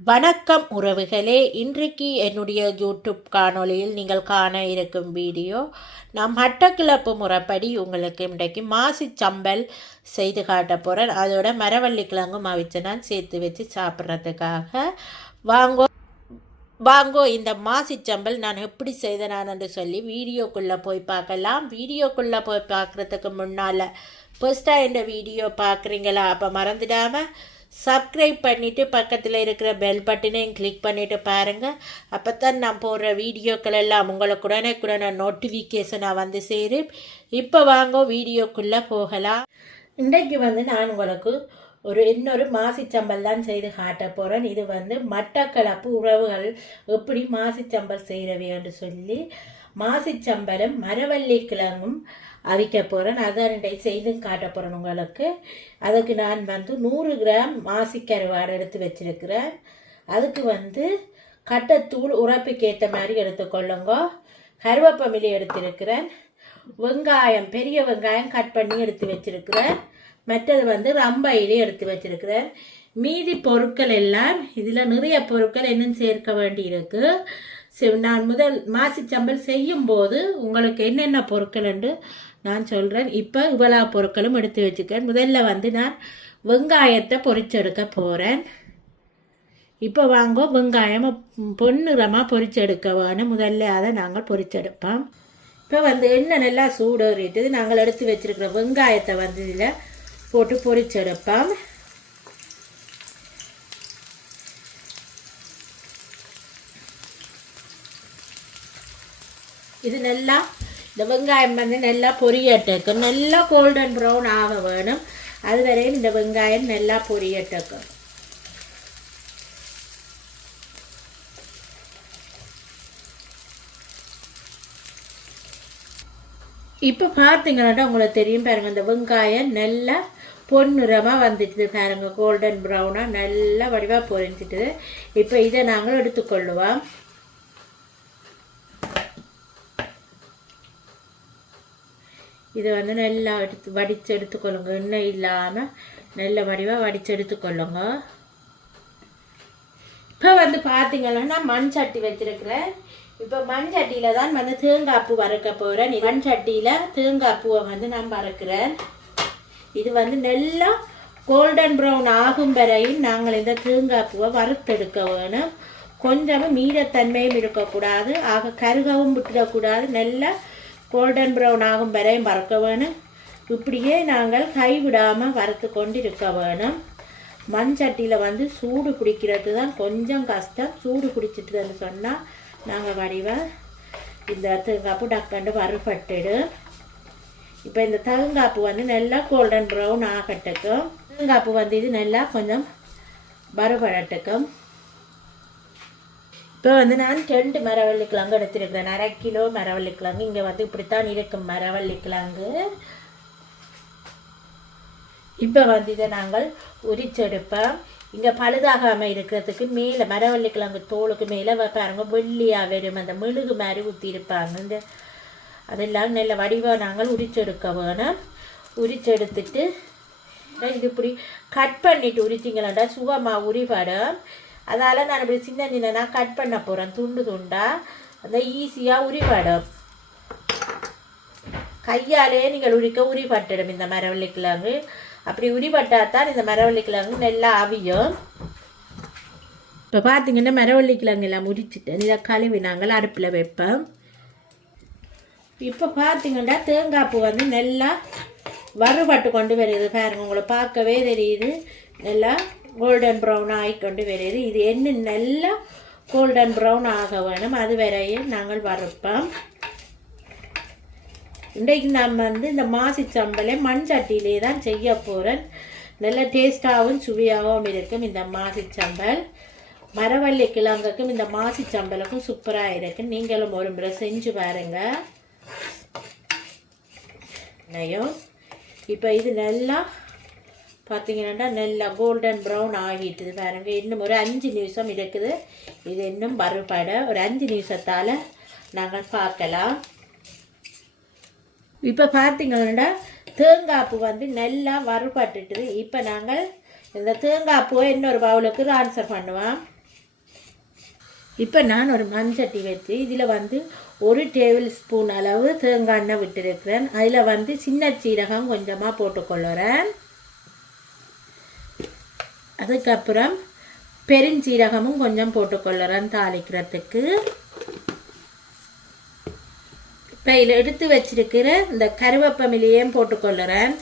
வணக்கம் உறவுகளே இன்றைக்கு என்னுடைய யூடியூப் காணொளியில் நீங்கள் காண இருக்கும் வீடியோ நான் மட்டக்கிழப்பு முறைப்படி உங்களுக்கு இன்றைக்கு மாசி சம்பல் செய்து காட்ட போகிறேன் அதோட மரவள்ளி கிழங்கும் அவிச்சு நான் சேர்த்து வச்சு சாப்பிட்றதுக்காக வாங்கோ வாங்கோ இந்த மாசிச்சம்பல் நான் எப்படி செய்தனான்னு சொல்லி வீடியோக்குள்ளே போய் பார்க்கலாம். வீடியோக்குள்ளே போய் பார்க்குறதுக்கு முன்னால் ஃபஸ்ட்டாக இந்த வீடியோ பார்க்குறீங்களா? அப்போ மறந்துடாமல் சப்ஸ்கிரைப் பண்ணிவிட்டு பக்கத்தில் இருக்கிற பெல் பட்டனையும் கிளிக் பண்ணிவிட்டு பாருங்கள் அப்போ தான் நான் போடுற வீடியோக்கள் எல்லாம் உங்களுக்கு உடனே நோட்டிஃபிகேஷனாக வந்து சேரும். இப்போ வாங்க வீடியோக்குள்ளே போகலாம். இன்றைக்கு வந்து நான் உங்களுக்கு ஒரு இன்னொரு மாசிச்சம்பல் தான் செய்து காட்ட போகிறேன் இது வந்து மட்டக்களப்பு உறவுகள் எப்படி மாசிச்சம்பல் செய்கிறவைன்னு சொல்லி மாசிச்சம்பலும் மரவள்ளி கிழங்கும் அவிக்க போகிறேன் அதை ரெண்டை செய்தும் காட்ட போகிறேன் உங்களுக்கு. அதுக்கு நான் வந்து நூறு கிராம் மாசிக்கருவாடு எடுத்து வச்சுருக்கிறேன். அதுக்கு வந்து கட்டத்தூள் உரப்புக்கு ஏற்ற மாதிரி எடுத்துக்கொள்ளுங்க கருவேப்பமிலி எடுத்திருக்கிறேன். வெங்காயம் பெரிய வெங்காயம் கட் பண்ணி எடுத்து வச்சிருக்கிறேன். மற்றது வந்து ரம்பையிலே எடுத்து வச்சிருக்கிறேன். மீதி பொருட்கள் எல்லாம் இதில் நிறைய பொருட்கள் என்னென்னு சேர்க்க வேண்டியிருக்கு. நான் முதல் மாசிச்சம்பல் செய்யும் போது உங்களுக்கு என்னென்ன பொருட்கள் என்று நான் சொல்கிறேன் இப்போ இவ்வளோ பொருட்களும் எடுத்து வச்சுக்கிறேன். முதல்ல வந்து நான் வெங்காயத்தை பொறிச்செடுக்க போகிறேன் இப்போ வாங்க வெங்காயம் பொன்னிறமாக பொறிச்செடுக்க வேணும். முதல்ல அதை நாங்கள் பொறிச்செடுப்போம். இப்போ வந்து எண்ணெய் நல்லா சூடேறிட்டு நாங்கள் எடுத்து வச்சுருக்கிற வெங்காயத்தை வந்து இதில் போட்டு பொறிச்செடுப்போம். இது நல்லா இந்த வெங்காயம் வந்து நல்லா பொரியட்டக்கும் நல்லா கோல்டன் ப்ரௌன் ஆக வேணும். அது வரையும் இந்த வெங்காயம் நல்லா பொரியட்டக்கும் இப்போ பார்த்தீங்கன்னா உங்களுக்கு தெரியும் பாருங்க இந்த வெங்காயம் நல்லா பொன்னிறமாக வந்துட்டு பாருங்க. கோல்டன் ப்ரௌனாக நல்லா வடிவாக பொரிஞ்சிட்டு இப்போ இதை நாங்கள் எடுத்துக்கொள்ளுவோம். இதை வந்து நல்லா எடுத்து வடித்து எடுத்துக்கொள்ளுங்க எண்ணெய் இல்லாமல் நல்ல வடிவாக வடித்து எடுத்துக்கொள்ளுங்க இப்போ வந்து பார்த்தீங்கன்னா மண் சட்டி வச்சிருக்கிறேன். இப்போ மண் சட்டியில் தான் வந்து தேங்காய் பூ வறுக்க போகிறேன் மண் சட்டியில் தேங்காய் பூவை வந்து நான் வறுக்கிறேன். இது வந்து நல்லா கோல்டன் ப்ரௌன் ஆகும் வரையும் நாங்கள் இந்த தேங்காய் பூவை வறுத்தெடுக்க வேணும். கொஞ்சமும் மீரத்தன்மையும் இருக்கக்கூடாது. ஆக கருகவும் விட்டுடக்கூடாது. நல்லா கோல்டன் ப்ரௌன் ஆகும் வரையும் வறுக்க வேணும். இப்படியே நாங்கள் கைவிடாமல் வறுத்து கொண்டு இருக்க வேணும். மண் சட்டியில் வந்து சூடு பிடிக்கிறது தான் கொஞ்சம் கஷ்டம். சூடு பிடிச்சிட்டுன்னு சொன்னால் நாங்கள் வடிவாக இந்த தேங்காப்பு டக்கண்டு வறுபட்டுடும் இப்போ இந்த தேங்காப்பு வந்து நல்லா கோல்டன் ப்ரௌன் ஆகட்டுக்கும் தேங்காப்பு வந்து இது நல்லா கொஞ்சம் வறுபடட்டுக்கும் இப்போ வந்து நான் ரெண்டு மரவள்ளி கிழங்கு எடுத்திருக்கிறேன். அரை கிலோ மரவள்ளி கிழங்கு. இங்கே வந்து இப்படித்தான் இருக்கும் மரவள்ளி கிழங்கு. இப்போ வந்து இதை நாங்கள் உரிச்செடுப்போம். இங்கே பழுதாகாமல் இருக்கிறதுக்கு மேலே மரவள்ளி கிழங்கு தோலுக்கு மேலே பாருங்க வெள்ளியாக வரும் அந்த மெழுகு மாதிரி ஊற்றி இருப்பாங்க இந்த அதெல்லாம் நல்ல வடிவாக நாங்கள் உரிச்செடுக்க வேணும். உரிச்செடுத்துட்டு இது இப்படி கட் பண்ணிட்டு உரிச்சிங்களாண்டா சுகமாக உரிபடும். அதால் நான் இப்படி சின்ன சின்னனா கட் பண்ண போகிறேன் துண்டு துண்டாக அந்த ஈஸியாக உரிபடும் கையாலே நீங்கள் உரிக்க உரிபட்டுடும் இந்த மரவள்ளி கிழங்கு. அப்படி உரிபட்டால் தான் இந்த மரவள்ளி கிழங்கு நல்லா அவியும். இப்போ பார்த்தீங்கன்னா மரவள்ளி கிழங்கு எல்லாம் உரிச்சிட்டேன் இதை கழுவி நாங்கள் அடுப்பில் வைப்போம். இப்போ பார்த்தீங்கன்னா தேங்காய் பூ வந்து நல்லா வறுபட்டு கொண்டு வருது. பாருங்க உங்களை பார்க்கவே தெரியுது. நல்லா கோல்டன் ப்ரௌன் ஆகிக்கொண்டு வருது. இது என்ன நல்லா கோல்டன் ப்ரௌன் ஆக வேணும். அது வரையும் நாங்கள் வறுப்போம். இன்றைக்கு நம்ம வந்து இந்த மாசி சம்பலை மண் சட்டியிலே தான் செய்ய போகிறேன் நல்ல டேஸ்டாகவும் சுவையாகவும் இருக்கும் இந்த மாசி சம்பல். மரவள்ளி கிழங்குக்கும் இந்த மாசி சம்பலுக்கும் சூப்பராக இருக்குது நீங்களும் ஒரு முறை செஞ்சு பாருங்கள் நயம் இப்போ இது நல்லா பார்த்தீங்கன்னா நல்லா கோல்டன் ப்ரௌன் ஆகிட்டுது பாருங்க. இன்னும் ஒரு அஞ்சு நிமிஷம் இருக்குது. இது இன்னும் வறுபட ஒரு அஞ்சு நிமிஷத்தால் நாங்கள் பார்க்கலாம். இப்போ பார்த்தீங்கன்னா தேங்காய்ப்பு வந்து நல்லா வறுபட்டுட்டுது. இப்போ நாங்கள் இந்த தேங்காய் பூவை இன்னொரு பவுலுக்கு ஆன்சர் பண்ணுவோம். இப்போ நான் ஒரு மஞ்சட்டி வச்சு இதில் வந்து ஒரு டேபிள் ஸ்பூன் அளவு தேங்காய் எண்ணெய் விட்டுருக்கிறேன். அதில் வந்து சின்ன சீரகம் கொஞ்சமாக போட்டுக்கொள்ளுறேன். அதுக்கப்புறம் பெருஞ்சீரகமும் கொஞ்சம் போட்டுக்கொள்ளுறேன் தாளிக்கிறதுக்கு. இப்போ இதில் எடுத்து வச்சிருக்கிற இந்த கருவேப்பமிலையும் போட்டுக்கொள்ளுறேன்.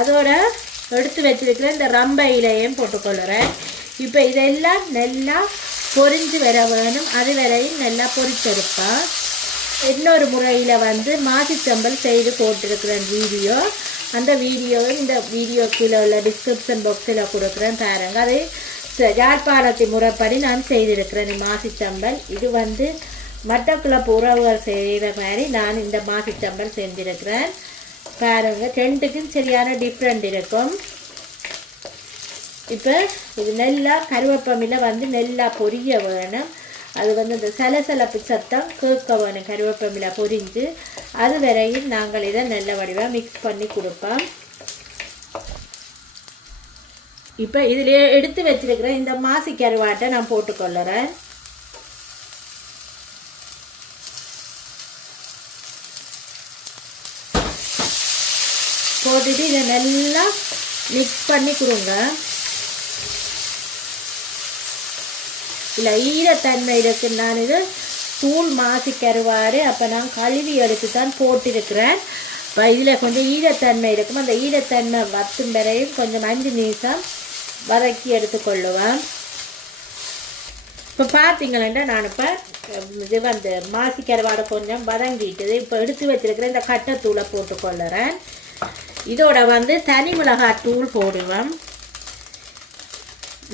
அதோட எடுத்து வச்சிருக்கிற இந்த ரம்ப இலையும் போட்டுக்கொள்ளுறேன். இப்போ இதெல்லாம் நல்லா பொரிஞ்சு வர வேணும். அது வரையும் நல்லா பொரிச்செடுப்பேன். இன்னொரு முறையில் வந்து மாசிச்சம்பல் செய்து போட்டிருக்கிறேன் வீடியோ. அந்த வீடியோவை இந்த வீடியோ கீழே உள்ள டிஸ்கிரிப்ஷன் பாக்ஸில் கொடுக்குறேன் பாருங்க. அதை ச- முறைப்படி நான் செய்திருக்கிறேன். மாசிச்சம்பல் இது வந்து மட்டக்குழப்பு உறவுகள் செய்கிற மாதிரி நான் இந்த மாசிச்சம்பல் செஞ்சிருக்கிறேன். பாருங்க ரெண்டுக்கும் சரியான டிஃப்ரெண்ட் இருக்கும். இப்போ இது நெல்லாக கருவேப்பமில வந்து நெல்லாக பொரிய வேணும். அது வந்து இந்த சலசலப்பு சத்தம் கேட்க வேணும் கருவேப்பமில பொரிஞ்சு அது வரையும் நாங்கள் இதை நல்ல வடிவாக மிக்ஸ் பண்ணி கொடுப்போம். இப்போ இதில் எடுத்து வச்சிருக்கிற இந்த மாசி கருவாட்டை நான் போட்டுக்கொள்ளுறேன். போட்டுட்டு இதை நல்லா மிக்ஸ் பண்ணி கொடுங்க. இல்லை ஈரத்தன்மை இருக்கு நான் இது தூள் மாசி கருவாறு அப்போ நான் கழுவி எடுத்து தான் போட்டிருக்கிறேன். இப்போ இதில் கொஞ்சம் ஈரத்தன்மை இருக்கும். அந்த ஈரத்தன்மை வத்தும் வரையும் கொஞ்சம் அஞ்சு நிமிஷம் வதக்கி எடுத்துக்கொள்ளுவேன் இப்போ பார்த்தீங்களா நான் இப்போ இது வந்து மாசி கருவாடை கொஞ்சம் வதங்கிட்டுது. இப்போ எடுத்து வச்சிருக்கிற இந்த கட்டத்தூளை போட்டுக்கொள்ளுறேன் இதோட வந்து தனி மிளகாய் தூள் போடுவேன்.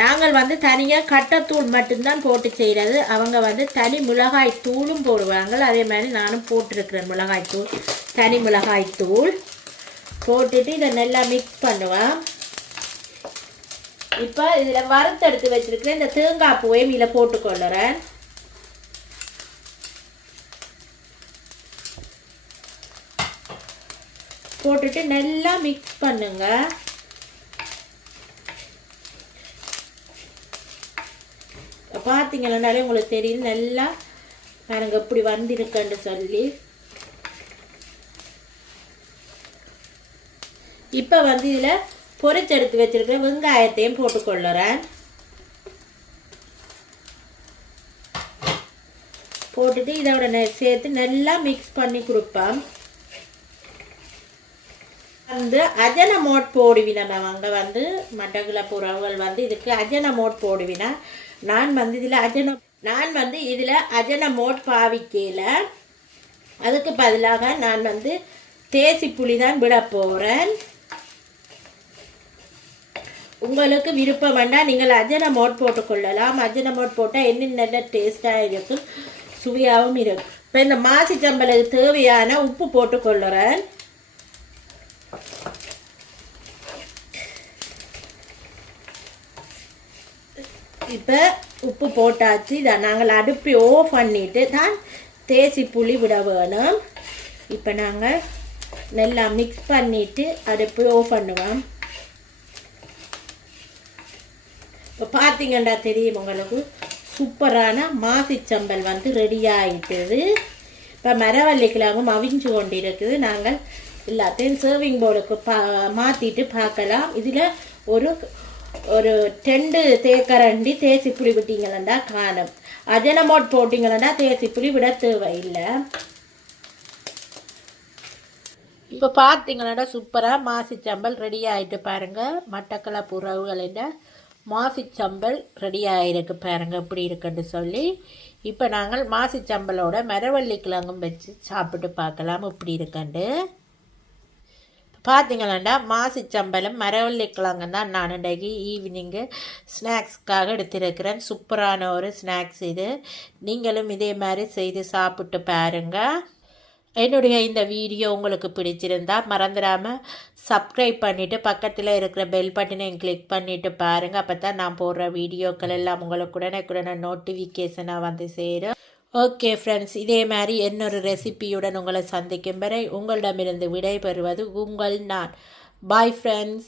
நாங்கள் வந்து தனியாக கட்டத்தூள் மட்டும்தான் போட்டு செய்கிறது அவங்க வந்து தனி மிளகாய் தூளும் போடுவாங்க. அதே மாதிரி நானும் போட்டிருக்கிறேன் மிளகாய் தூள். தனி மிளகாய் தூள் போட்டுட்டு இதை நல்லா மிக்ஸ் பண்ணுவேன் இப்போ இதில் வறுத்தெடுத்து வச்சுருக்கிறேன் இந்த தேங்காய் பூவையும் இதில் போட்டுக்கொள்ளுறேன் போட்டுட்டு நல்லா மிக்ஸ் பண்ணுங்கள் பார்த்தீங்கன்னாலே உங்களுக்கு தெரியும் நல்லா பாருங்க எப்படி வந்திருக்கேன்னு சொல்லி. இப்போ வந்து இதில் பொரிச்செடுத்து வச்சிருக்கிற வெங்காயத்தையும் போட்டுக்கொள்ளுறேன் போட்டுட்டு இதோட நெ- சேர்த்து நல்லா மிக்ஸ் பண்ணி கொடுப்பேன். வந்து அஜன மோட் போடுவினா அவங்க வந்து மட்டக்குல புறவுகள் வந்து இதுக்கு அஜன மோட் போடுவினா. நான் வந்து இதில் அஜன நான் வந்து இதில் அஜன மோட் பாவிக்கையில் அதுக்கு பதிலாக நான் வந்து தேசி புளி தான் விட போகிறேன் உங்களுக்கு விருப்பம் வேண்டாம் நீங்கள் அஜனமோட் போட்டுக்கொள்ளலாம் அஜனமோட் போட்டால் என்னென்ன டேஸ்ட்டாக இருக்கும் சுவையாகவும் இருக்கும். இப்போ இந்த மாசி சம்பளத்துக்கு தேவையான உப்பு போட்டுக்கொள்ளுறேன் இப்போ உப்பு போட்டாச்சு. இதை நாங்கள் அடுப்பி ஓஃப் பண்ணிட்டு தான் தேசி புளி விட வேணும். இப்போ நாங்கள் நல்லா மிக்ஸ் பண்ணிட்டு அடுப்பு ஓஃப் பண்ணுவோம். இப்போ பார்த்தீங்கன்னா தெரியும் உங்களுக்கு? சூப்பரான மாசிச்சம்பல் வந்து ரெடி ஆயிட்டுது. இப்போ மரவள்ளி கிழங்கும் அவிஞ்சு கொண்டு இருக்குது நாங்கள் எல்லாத்தையும் சர்விங் போர்டுக்கு பா மாற்றிட்டு பார்க்கலாம். இதில் ஒரு ஒரு டெண்டு தேக்கரண்டி தேசி புளி விட்டிங்களா காணும் அஜனமோட் போட்டிங்களா தேசி புளி விட தேவையில்லை. இப்போ பார்த்தீங்களா சூப்பராக மாசிச்சம்பல் ரெடி ஆகிட்டு பாருங்கள் மட்டக்களப்பு உறவுகளின் மாசிச்சம்பல் ரெடி ஆகிருக்கு பாருங்கள் எப்படி இருக்குன்னு சொல்லி இப்போ நாங்கள் மாசிச்சம்பலோட மரவள்ளி கிழங்கும் வச்சு சாப்பிட்டு பார்க்கலாம். இப்படி இருக்கண்டு. பார்த்தீங்களாண்டா மாசிச்சம்பலம் மரவள்ளிக்கிழங்கு தான் நான் இன்றைக்கு ஈவினிங்கு ஸ்நாக்ஸ்க்காக எடுத்திருக்கிறேன். சூப்பரான ஒரு ஸ்நாக்ஸ் இது. நீங்களும் இதே மாதிரி செய்து சாப்பிட்டு பாருங்கள் என்னுடைய இந்த வீடியோ உங்களுக்கு பிடிச்சிருந்தா மறந்துடாமல் சப்ஸ்கிரைப் பண்ணிவிட்டு பக்கத்தில் இருக்கிற பெல் பட்டினையும் கிளிக் பண்ணிவிட்டு பாருங்கள் அப்போ தான் நான் போடுற வீடியோக்கள் எல்லாம் உங்களுக்கு உடனுக்குடனே நோட்டிஃபிகேஷனாக வந்து சேரும். ஓகே ஃப்ரெண்ட்ஸ் இதே மாதிரி இன்னொரு ரெசிபியுடன் உங்களை சந்திக்கும் வரை உங்களிடமிருந்து விடைபெறுவது உங்கள் நான். Bye friends